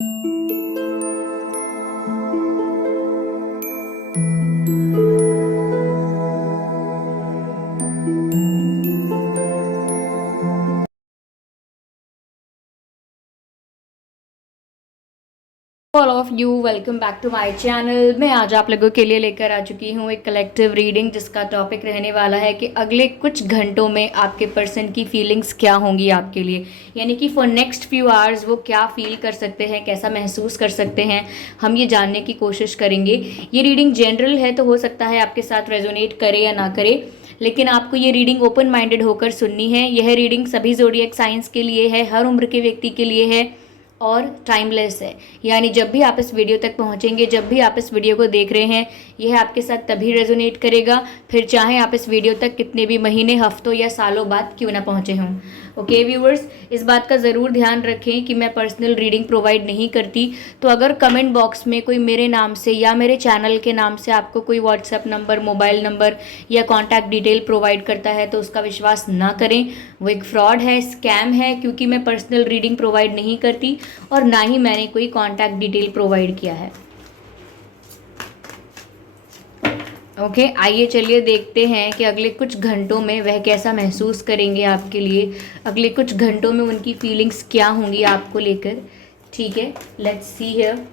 All of you welcome back to my channel. मैं आज आप लोगों के लिए लेकर आ चुकी हूँ एक कलेक्टिव रीडिंग जिसका टॉपिक रहने वाला है कि अगले कुछ घंटों में आपके पर्सन की फीलिंग्स क्या होंगी आपके लिए, यानी कि फॉर नेक्स्ट फ्यू आवर्स वो क्या फील कर सकते हैं, कैसा महसूस कर सकते हैं, हम ये जानने की कोशिश करेंगे। ये रीडिंग जनरल है तो हो सकता है आपके साथ रेजोनेट करे या ना करे, लेकिन आपको ये रीडिंग ओपन माइंडेड होकर सुननी है। यह रीडिंग सभी ज़ोडिएक साइंस के लिए है, हर उम्र के व्यक्ति के लिए है और टाइमलेस है। यानी जब भी आप इस वीडियो तक पहुंचेंगे, जब भी आप इस वीडियो को देख रहे हैं, यह आपके साथ तभी रेजोनेट करेगा, फिर चाहे आप इस वीडियो तक कितने भी महीने, हफ्तों या सालों बाद क्यों ना पहुंचे हों। ओके व्यूवर्स, इस बात का ज़रूर ध्यान रखें कि मैं पर्सनल रीडिंग प्रोवाइड नहीं करती। तो अगर कमेंट बॉक्स में कोई मेरे नाम से या मेरे चैनल के नाम से आपको कोई व्हाट्सएप नंबर, मोबाइल नंबर या कॉन्टैक्ट डिटेल प्रोवाइड करता है तो उसका विश्वास ना करें। वो एक फ्रॉड है, स्कैम है, क्योंकि मैं पर्सनल रीडिंग प्रोवाइड नहीं करती और ना ही मैंने कोई कॉन्टैक्ट डिटेल प्रोवाइड किया है। ओके, आइए चलिए देखते हैं कि अगले कुछ घंटों में वह कैसा महसूस करेंगे आपके लिए, अगले कुछ घंटों में उनकी फीलिंग्स क्या होंगी आपको लेकर। ठीक है, let's see here.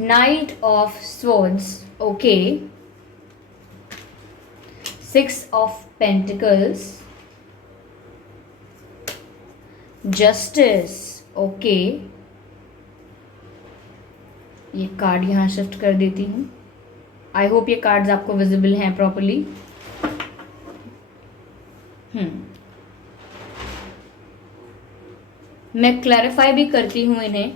Night of swords, okay, Six of Pentacles, Justice, okay. ये कार्ड यहाँ शिफ्ट कर देती हूँ। आई होप ये कार्ड्स आपको विजिबल हैं प्रॉपरली। मैं क्लैरिफाई भी करती हूँ इन्हें,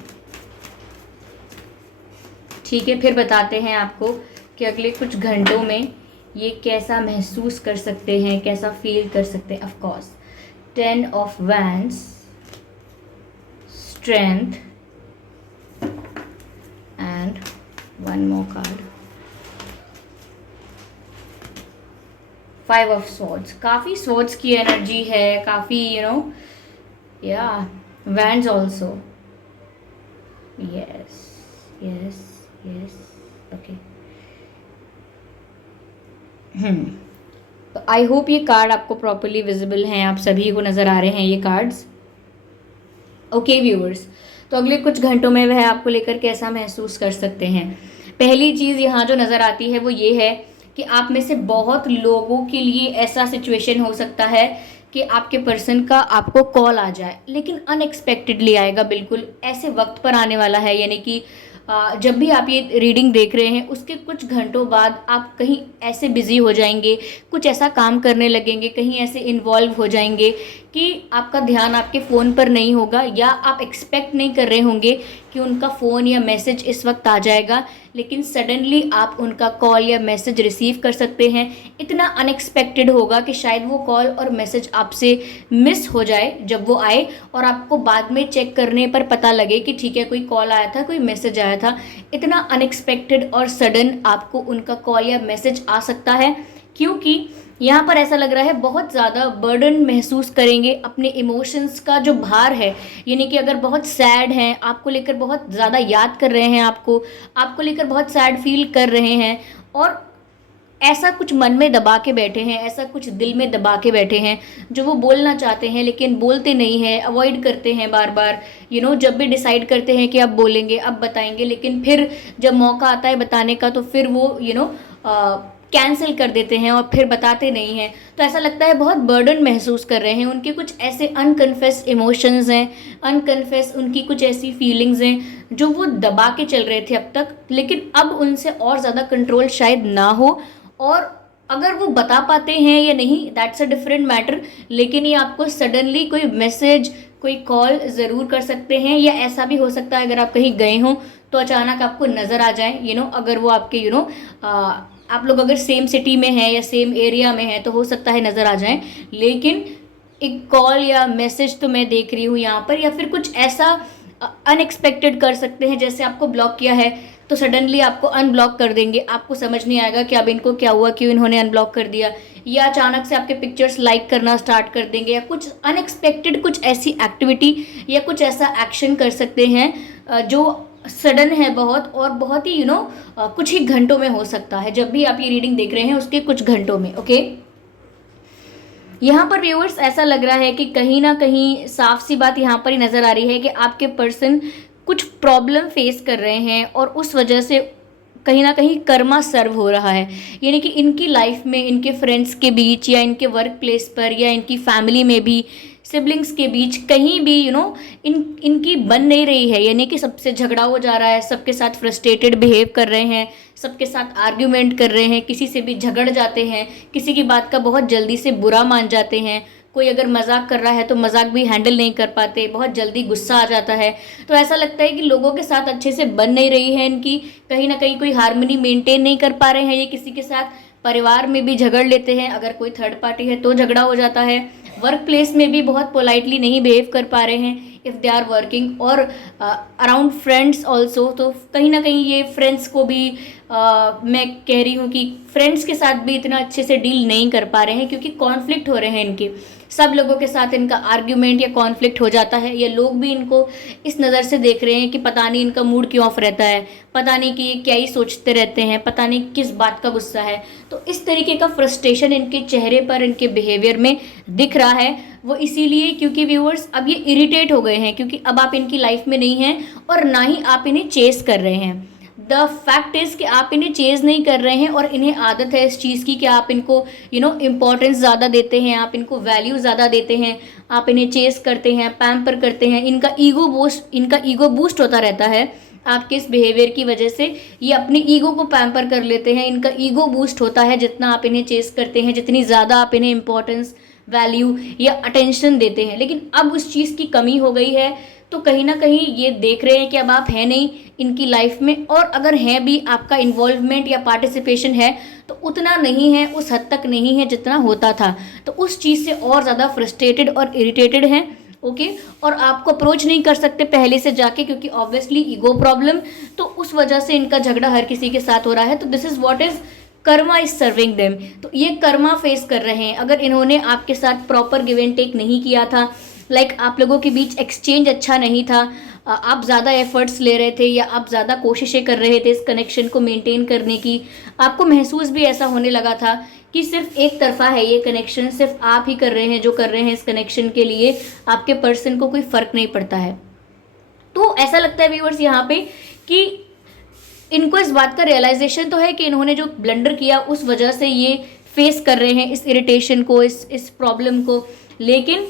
ठीक है, फिर बताते हैं आपको कि अगले कुछ घंटों में ये कैसा महसूस कर सकते हैं, कैसा फील कर सकते हैं। Of course, 10 of wands, strength and one more card, 5 of swords. काफ़ी स्वॉर्ड्स की एनर्जी है, काफ़ी या wands also. Yes yes yes, okay. I hope ये कार्ड आपको प्रॉपरली विजिबल हैं, आप सभी को नज़र आ रहे हैं ये कार्ड्स। ओके व्यूअर्स, तो अगले कुछ घंटों में वह आपको लेकर कैसा महसूस कर सकते हैं। पहली चीज़ यहाँ जो नज़र आती है वो ये है कि आप में से बहुत लोगों के लिए ऐसा सिचुएशन हो सकता है कि आपके पर्सन का आपको कॉल आ जाए, लेकिन अनएक्सपेक्टेडली आएगा, बिल्कुल ऐसे वक्त पर आने वाला है। यानी कि जब भी आप ये रीडिंग देख रहे हैं उसके कुछ घंटों बाद आप कहीं ऐसे बिजी हो जाएंगे, कुछ ऐसा काम करने लगेंगे, कहीं ऐसे इन्वॉल्व हो जाएंगे कि आपका ध्यान आपके फ़ोन पर नहीं होगा, या आप एक्सपेक्ट नहीं कर रहे होंगे कि उनका फ़ोन या मैसेज इस वक्त आ जाएगा, लेकिन सडनली आप उनका कॉल या मैसेज रिसीव कर सकते हैं। इतना अनएक्सपेक्टेड होगा कि शायद वो कॉल और मैसेज आपसे मिस हो जाए जब वो आए, और आपको बाद में चेक करने पर पता लगे कि ठीक है, कोई कॉल आया था, कोई मैसेज आया था। इतना अनएक्सपेक्टेड और सडन आपको उनका कॉल या मैसेज आ सकता है, क्योंकि यहाँ पर ऐसा लग रहा है बहुत ज़्यादा बर्डन महसूस करेंगे, अपने इमोशंस का जो भार है। यानी कि अगर बहुत सैड हैं, आपको लेकर बहुत ज़्यादा याद कर रहे हैं, आपको लेकर बहुत सैड फील कर रहे हैं, और ऐसा कुछ मन में दबा के बैठे हैं, ऐसा कुछ दिल में दबा के बैठे हैं जो वो बोलना चाहते हैं लेकिन बोलते नहीं हैं, अवॉइड करते हैं बार बार। जब भी डिसाइड करते हैं कि अब बोलेंगे, अब बताएंगे, लेकिन फिर जब मौका आता है बताने का तो फिर वो कैंसिल कर देते हैं और फिर बताते नहीं हैं। तो ऐसा लगता है बहुत बर्डन महसूस कर रहे हैं, उनके कुछ ऐसे अनकन्फेस इमोशंस हैं, अनकन्फेस उनकी कुछ ऐसी फीलिंग्स हैं जो वो दबा के चल रहे थे अब तक, लेकिन अब उनसे और ज़्यादा कंट्रोल शायद ना हो। और अगर वो बता पाते हैं या नहीं, दैट्स अ डिफरेंट मैटर, लेकिन ये आपको सडनली कोई मैसेज, कोई कॉल ज़रूर कर सकते हैं, या ऐसा भी हो सकता है अगर आप कहीं गए हों तो अचानक आपको नज़र आ जाए। अगर वो आपके आप लोग अगर सेम सिटी में हैं या सेम एरिया में हैं तो हो सकता है नज़र आ जाएं, लेकिन एक कॉल या मैसेज तो मैं देख रही हूँ यहाँ पर, या फिर कुछ ऐसा अनएक्सपेक्टेड कर सकते हैं, जैसे आपको ब्लॉक किया है तो सडनली आपको अनब्लॉक कर देंगे, आपको समझ नहीं आएगा कि अब इनको क्या हुआ, क्यों इन्होंने अनब्लॉक कर दिया, या अचानक से आपके पिक्चर्स लाइक करना स्टार्ट कर देंगे, या कुछ अनएक्सपेक्टेड कुछ ऐसी एक्टिविटी या कुछ ऐसा एक्शन कर सकते हैं जो सडन है बहुत, और बहुत ही कुछ ही घंटों में हो सकता है, जब भी आप ये रीडिंग देख रहे हैं उसके कुछ घंटों में। ओके, यहाँ पर व्यूअर्स ऐसा लग रहा है कि कहीं ना कहीं साफ सी बात यहाँ पर ही नज़र आ रही है कि आपके पर्सन कुछ प्रॉब्लम फेस कर रहे हैं, और उस वजह से कहीं ना कहीं कर्मा सर्व हो रहा है। यानी कि इनकी लाइफ में, इनके फ्रेंड्स के बीच, या इनके वर्क प्लेस पर, या इनकी फैमिली में भी, सिबलिंग्स के बीच, कहीं भी इनकी बन नहीं रही है। यानी कि सबसे झगड़ा हो जा रहा है, सबके साथ फ्रस्ट्रेटेड बिहेव कर रहे हैं, सबके साथ आर्ग्यूमेंट कर रहे हैं, किसी से भी झगड़ जाते हैं, किसी की बात का बहुत जल्दी से बुरा मान जाते हैं, कोई अगर मजाक कर रहा है तो मजाक भी हैंडल नहीं कर पाते, बहुत जल्दी गुस्सा आ जाता है। तो ऐसा लगता है कि लोगों के साथ अच्छे से बन नहीं रही है इनकी, कहीं ना कहीं कोई हार्मनी मेंटेन नहीं कर पा रहे हैं ये किसी के साथ। परिवार में भी झगड़ लेते हैं, अगर कोई थर्ड पार्टी है तो झगड़ा हो जाता है। वर्क प्लेस में भी बहुत पोलाइटली नहीं बिहेव कर पा रहे हैं इफ़ दे आर वर्किंग, और अराउंड फ्रेंड्स ऑल्सो। तो कहीं ना कहीं ये फ्रेंड्स को भी मैं कह रही हूँ कि फ्रेंड्स के साथ भी इतना अच्छे से डील नहीं कर पा रहे हैं, क्योंकि कॉन्फ्लिक्ट हो रहे हैं इनके, सब लोगों के साथ इनका आर्ग्यूमेंट या कॉन्फ्लिक्ट हो जाता है, या लोग भी इनको इस नज़र से देख रहे हैं कि पता नहीं इनका मूड क्यों ऑफ रहता है, पता नहीं कि ये क्या ही सोचते रहते हैं, पता नहीं किस बात का गुस्सा है। तो इस तरीके का फ्रस्ट्रेशन इनके चेहरे पर, इनके बिहेवियर में दिख रहा है। वो इसीलिए क्योंकि व्यूअर्स अब ये इरिटेट हो गए हैं, क्योंकि अब आप इनकी लाइफ में नहीं हैं, और ना ही आप इन्हें चेस कर रहे हैं। द फैक्ट इज़ कि आप इन्हें चेज़ नहीं कर रहे हैं, और इन्हें आदत है इस चीज़ की कि आप इनको इम्पोर्टेंस ज़्यादा देते हैं, आप इनको वैल्यू ज़्यादा देते हैं, आप इन्हें चेज़ करते हैं, पैम्पर करते हैं। इनका ईगो बूस्ट होता रहता है आपके इस बिहेवियर की वजह से। ये अपने ईगो को पैम्पर कर लेते हैं, इनका ईगो बूस्ट होता है जितना आप इन्हें चेज़ करते हैं, जितनी ज़्यादा आप इन्हें इम्पोर्टेंस, वैल्यू या अटेंशन देते हैं। लेकिन अब उस चीज़ की कमी हो गई है, तो कहीं ना कहीं ये देख रहे हैं कि अब आप हैं नहीं इनकी लाइफ में, और अगर हैं भी, आपका इन्वॉल्वमेंट या पार्टिसिपेशन है तो उतना नहीं है, उस हद तक नहीं है जितना होता था। तो उस चीज़ से और ज़्यादा फ्रस्ट्रेटेड और इरिटेटेड हैं। ओके, और आपको अप्रोच नहीं कर सकते पहले से जाके, क्योंकि ऑब्वियसली ईगो प्रॉब्लम, तो उस वजह से इनका झगड़ा हर किसी के साथ हो रहा है। तो this is what is Karma is serving them. तो ये कर्मा फेस कर रहे हैं। अगर इन्होंने आपके साथ प्रॉपर गिव एंड टेक नहीं किया था, लाइक आप लोगों के बीच एक्सचेंज अच्छा नहीं था, आप ज़्यादा एफर्ट्स ले रहे थे, या आप ज़्यादा कोशिशें कर रहे थे इस कनेक्शन को मेंटेन करने की, आपको महसूस भी ऐसा होने लगा था कि सिर्फ एक तरफा है ये कनेक्शन, सिर्फ आप ही कर रहे हैं जो कर रहे हैं इस कनेक्शन के लिए, आपके पर्सन को कोई फ़र्क नहीं पड़ता है। तो ऐसा लगता है व्यूअर्स यहाँ पे कि इनको इस बात का रियलाइजेशन तो है कि इन्होंने जो ब्लंडर किया उस वजह से ये फेस कर रहे हैं इस इरिटेशन को, इस प्रॉब्लम को, लेकिन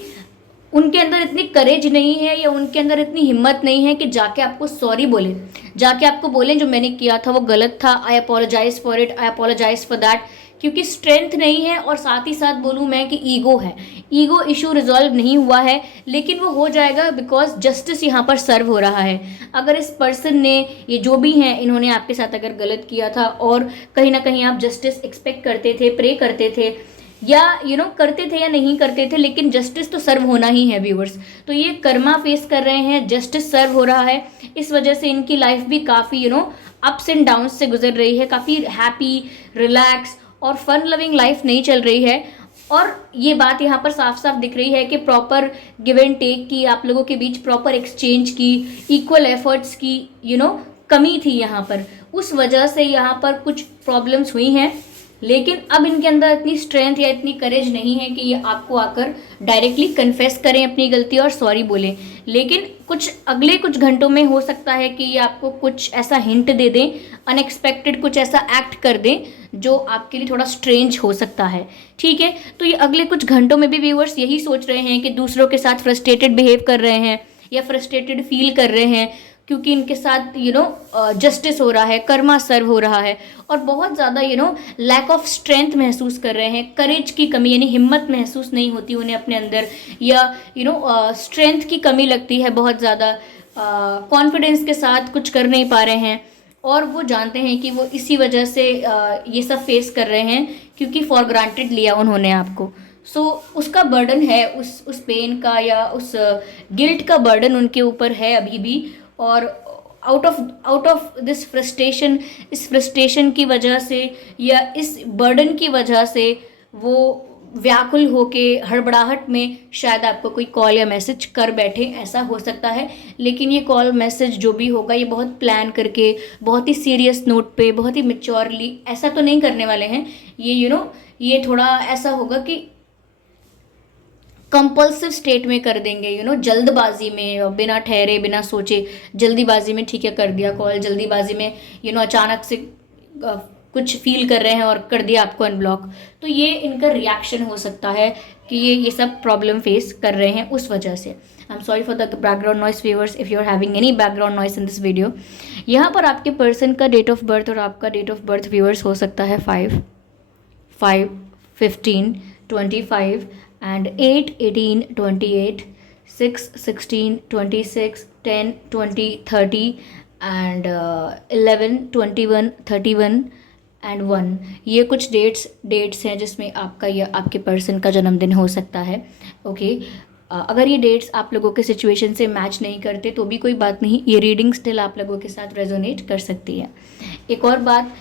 उनके अंदर इतनी करेज नहीं है, या उनके अंदर इतनी हिम्मत नहीं है कि जाके आपको सॉरी बोले, जाके आपको बोलें जो मैंने किया था वो गलत था, I apologize for it, I apologize for that. क्योंकि स्ट्रेंथ नहीं है, और साथ ही साथ बोलूँ मैं कि ईगो है, ईगो इशू रिजॉल्व नहीं हुआ है, लेकिन वो हो जाएगा बिकॉज जस्टिस यहाँ पर सर्व हो रहा है। अगर इस पर्सन ने, ये जो भी हैं, इन्होंने आपके साथ अगर गलत किया था, और कहीं ना कहीं आप जस्टिस एक्सपेक्ट करते थे, प्रे करते थे, या करते थे या नहीं करते थे, लेकिन जस्टिस तो सर्व होना ही है व्यूअर्स। तो ये कर्मा फेस कर रहे हैं, जस्टिस सर्व हो रहा है, इस वजह से इनकी लाइफ भी काफ़ी अप्स एंड डाउन्स से गुजर रही है, काफ़ी हैप्पी, रिलैक्स और फन लविंग लाइफ नहीं चल रही है। और ये बात यहाँ पर साफ साफ दिख रही है कि प्रॉपर गिव एंड टेक की, आप लोगों के बीच प्रॉपर एक्सचेंज की, इक्वल एफर्ट्स की कमी थी यहाँ पर, उस वजह से यहाँ पर कुछ प्रॉब्लम्स हुई हैं। लेकिन अब इनके अंदर इतनी स्ट्रेंथ या इतनी करेज नहीं है कि ये आपको आकर डायरेक्टली कन्फेस करें अपनी गलती और सॉरी बोलें। लेकिन अगले कुछ घंटों में हो सकता है कि ये आपको कुछ ऐसा हिंट दे दें, अनएक्सपेक्टेड कुछ ऐसा एक्ट कर दें जो आपके लिए थोड़ा स्ट्रेंज हो सकता है। ठीक है, तो ये अगले कुछ घंटों में भी व्यूअर्स यही सोच रहे हैं कि दूसरों के साथ फ्रस्ट्रेटेड बिहेव कर रहे हैं या फ्रस्ट्रेटेड फील कर रहे हैं, क्योंकि इनके साथ जस्टिस हो रहा है, कर्मा सर्व हो रहा है, और बहुत ज़्यादा लैक ऑफ स्ट्रेंथ महसूस कर रहे हैं, करेज की कमी, यानी हिम्मत महसूस नहीं होती उन्हें अपने अंदर, या स्ट्रेंथ की कमी लगती है बहुत ज़्यादा, कॉन्फिडेंस के साथ कुछ कर नहीं पा रहे हैं, और वो जानते हैं कि वो इसी वजह से ये सब फेस कर रहे हैं, क्योंकि फॉर ग्रांटेड लिया उन्होंने आपको। सो उसका बर्डन है, उस पेन का या उस गिल्ट का बर्डन उनके ऊपर है अभी भी, और आउट ऑफ दिस फ्रस्ट्रेशन, इस फ्रस्ट्रेशन की वजह से या इस बर्डन की वजह से वो व्याकुल होके हड़बड़ाहट में शायद आपको कोई कॉल या मैसेज कर बैठे, ऐसा हो सकता है। लेकिन ये कॉल मैसेज जो भी होगा ये बहुत प्लान करके, बहुत ही सीरियस नोट पे, बहुत ही मेच्योरली ऐसा तो नहीं करने वाले हैं ये ये थोड़ा ऐसा होगा कि कंपल्सिव स्टेट में कर देंगे, जल्दबाजी में, बिना ठहरे बिना सोचे, जल्दीबाजी में ठीक है कर दिया कॉल, जल्दीबाजी में अचानक से कुछ फील कर रहे हैं और कर दिया आपको अनब्लॉक। तो ये इनका रिएक्शन हो सकता है कि ये सब प्रॉब्लम फेस कर रहे हैं उस वजह से। I am sorry for the background noise viewers if you are having any background noise in this video. यहाँ पर आपके पर्सन का डेट ऑफ बर्थ और आपका डेट ऑफ बर्थ व्यूअर्स हो सकता है 5, 15, 25 एंड 8, 18, 28, 6, 16, 26, 10, 20, 30 एंड 11, 21, 31 एंड 1। ये कुछ डेट्स हैं जिसमें आपका या आपके पर्सन का जन्मदिन हो सकता है। ओके, अगर ये डेट्स आप लोगों के सिचुएशन से मैच नहीं करते तो भी कोई बात नहीं, ये रीडिंग स्टिल आप लोगों के साथ रेजोनेट कर सकती है। एक और बात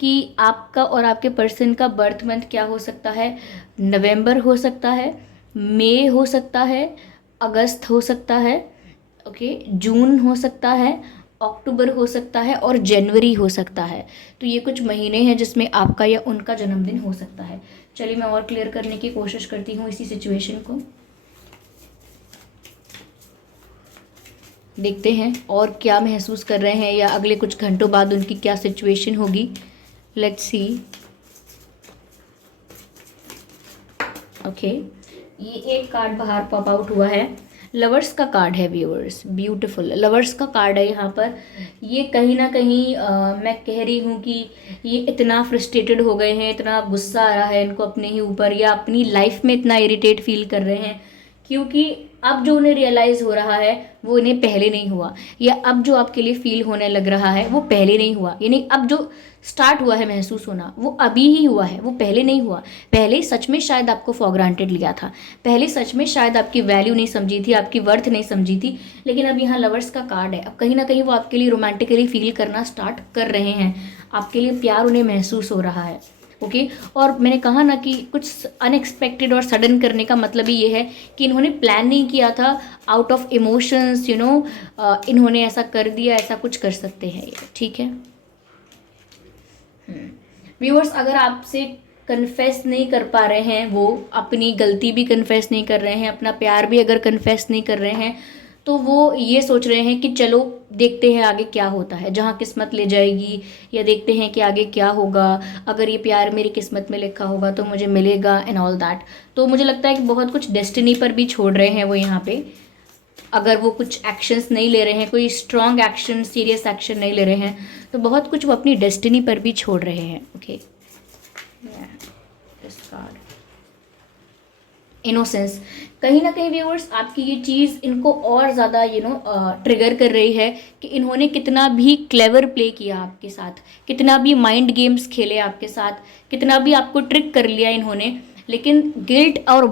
कि आपका और आपके पर्सन का बर्थ मंथ क्या हो सकता है, नवंबर हो सकता है, मई हो सकता है, अगस्त हो सकता है, ओके, जून हो सकता है, अक्टूबर हो सकता है और जनवरी हो सकता है। तो ये कुछ महीने हैं जिसमें आपका या उनका जन्मदिन हो सकता है। चलिए मैं और क्लियर करने की कोशिश करती हूँ इसी सिचुएशन को, देखते हैं और क्या महसूस कर रहे हैं या अगले कुछ घंटों बाद उनकी क्या सिचुएशन होगी। Let's see. ओके, ये एक कार्ड बाहर पॉप आउट हुआ है, लवर्स का कार्ड है व्यूअर्स, ब्यूटीफुल लवर्स का कार्ड है यहाँ पर। ये कहीं ना कहीं मैं कह रही हूँ कि ये इतना फ्रस्ट्रेटेड हो गए हैं, इतना गुस्सा आ रहा है इनको अपने ही ऊपर या अपनी लाइफ में इतना इरिटेट फील कर रहे हैं, क्योंकि अब जो उन्हें रियलाइज़ हो रहा है वो इन्हें पहले नहीं हुआ, या अब जो आपके लिए फील होने लग रहा है वो पहले नहीं हुआ। यानी अब जो स्टार्ट हुआ है महसूस होना वो अभी ही हुआ है, वो पहले नहीं हुआ। पहले सच में शायद आपको फॉर ग्रांटेड लिया था, पहले सच में शायद आपकी वैल्यू नहीं समझी थी, आपकी वर्थ नहीं समझी थी। लेकिन अब यहाँ लवर्स का कार्ड है, अब कहीं ना कहीं वो आपके लिए रोमांटिकली फील करना स्टार्ट कर रहे हैं, आपके लिए प्यार उन्हें महसूस हो रहा है। ओके, और मैंने कहा ना कि कुछ अनएक्सपेक्टेड और सडन करने का मतलब ही ये है कि इन्होंने प्लान नहीं किया था, आउट ऑफ इमोशंस इन्होंने ऐसा कर दिया, ऐसा कुछ कर सकते हैं ये, ठीक है। व्यूअर्स, अगर आपसे कन्फेस नहीं कर पा रहे हैं, वो अपनी गलती भी कन्फेस नहीं कर रहे हैं, अपना प्यार भी अगर कन्फेस नहीं कर रहे हैं, तो वो ये सोच रहे हैं कि चलो देखते हैं आगे क्या होता है, जहाँ किस्मत ले जाएगी, या देखते हैं कि आगे क्या होगा, अगर ये प्यार मेरी किस्मत में लिखा होगा तो मुझे मिलेगा एंड ऑल दैट। तो मुझे लगता है कि बहुत कुछ डेस्टिनी पर भी छोड़ रहे हैं वो यहाँ पे, अगर वो कुछ एक्शंस नहीं ले रहे हैं, कोई स्ट्रॉन्ग एक्शन, सीरियस एक्शन नहीं ले रहे हैं, तो बहुत कुछ वो अपनी डेस्टिनी पर भी छोड़ रहे हैं। ओके, इनोसेंस, कहीं ना कहीं व्यूअर्स आपकी ये चीज़ इनको और ज़्यादा ट्रिगर कर रही है कि इन्होंने कितना भी क्लेवर प्ले किया आपके साथ, कितना भी माइंड गेम्स खेले आपके साथ, कितना भी आपको ट्रिक कर लिया इन्होंने, लेकिन गिल्ट और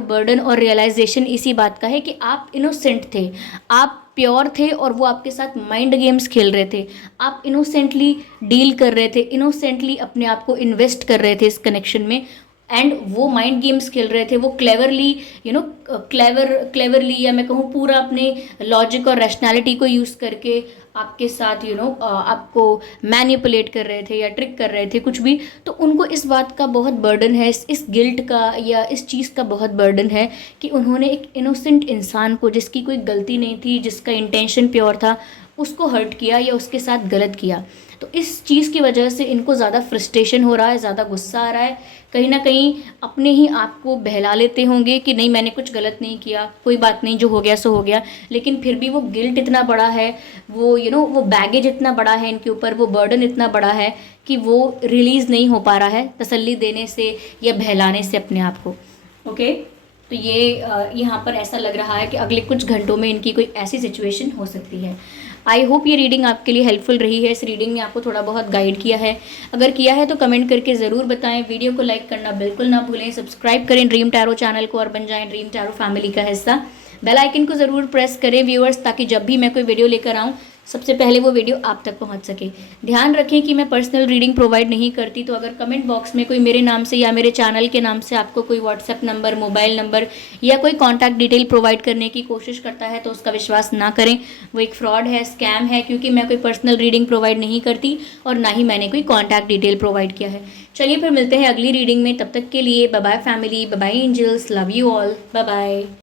बर्डन और रियलाइजेशन इसी बात का है कि आप इनोसेंट थे, आप प्योर थे और वो आपके साथ माइंड गेम्स खेल रहे थे, आप इनोसेंटली डील कर रहे थे, इनोसेंटली अपने आप को इन्वेस्ट कर रहे थे इस कनेक्शन में, एंड वो माइंड गेम्स खेल रहे थे, वो क्लेवरली क्लेवरली या मैं कहूँ पूरा अपने लॉजिक और रैशनैलिटी को यूज़ करके आपके साथ आपको मैनिपुलेट कर रहे थे या ट्रिक कर रहे थे, कुछ भी। तो उनको इस बात का बहुत बर्डन है, इस गिल्ट का या इस चीज़ का बहुत बर्डन है कि उन्होंने एक इनोसेंट इंसान को, जिसकी कोई गलती नहीं थी, जिसका इंटेंशन प्योर था, उसको हर्ट किया या उसके साथ गलत किया। तो इस चीज़ की वजह से इनको ज़्यादा फ्रस्ट्रेशन हो रहा है, ज़्यादा गुस्सा आ रहा है, कहीं ना कहीं अपने ही आप को बहला लेते होंगे कि नहीं मैंने कुछ गलत नहीं किया, कोई बात नहीं, जो हो गया सो हो गया। लेकिन फिर भी वो गिल्ट इतना बड़ा है, वो वो बैगेज इतना बड़ा है इनके ऊपर, वो बर्डन इतना बड़ा है कि वो रिलीज़ नहीं हो पा रहा है तसल्ली देने से या बहलाने से अपने आप को। ओके, तो ये यहाँ पर ऐसा लग रहा है कि अगले कुछ घंटों में इनकी कोई ऐसी सिचुएशन हो सकती है। आई होप ये रीडिंग आपके लिए हेल्पफुल रही है, इस रीडिंग ने आपको थोड़ा बहुत गाइड किया है। अगर किया है तो कमेंट करके ज़रूर बताएं, वीडियो को लाइक करना बिल्कुल ना भूलें, सब्सक्राइब करें ड्रीम टैरो चैनल को और बन जाएं ड्रीम टैरो फैमिली का हिस्सा। बेल आइकन को ज़रूर प्रेस करें व्यूअर्स, ताकि जब भी मैं कोई वीडियो लेकर आऊँ सबसे पहले वो वीडियो आप तक पहुंच सके। ध्यान रखें कि मैं पर्सनल रीडिंग प्रोवाइड नहीं करती, तो अगर कमेंट बॉक्स में कोई मेरे नाम से या मेरे चैनल के नाम से आपको कोई व्हाट्सएप नंबर, मोबाइल नंबर या कोई कॉन्टैक्ट डिटेल प्रोवाइड करने की कोशिश करता है तो उसका विश्वास ना करें। वो एक फ्रॉड है, स्कैम है, क्योंकि मैं कोई पर्सनल रीडिंग प्रोवाइड नहीं करती और ना ही मैंने कोई कॉन्टैक्ट डिटेल प्रोवाइड किया है। चलिए फिर मिलते हैं अगली रीडिंग में, तब तक के लिए bye bye family, bye bye angels, love you all, bye bye.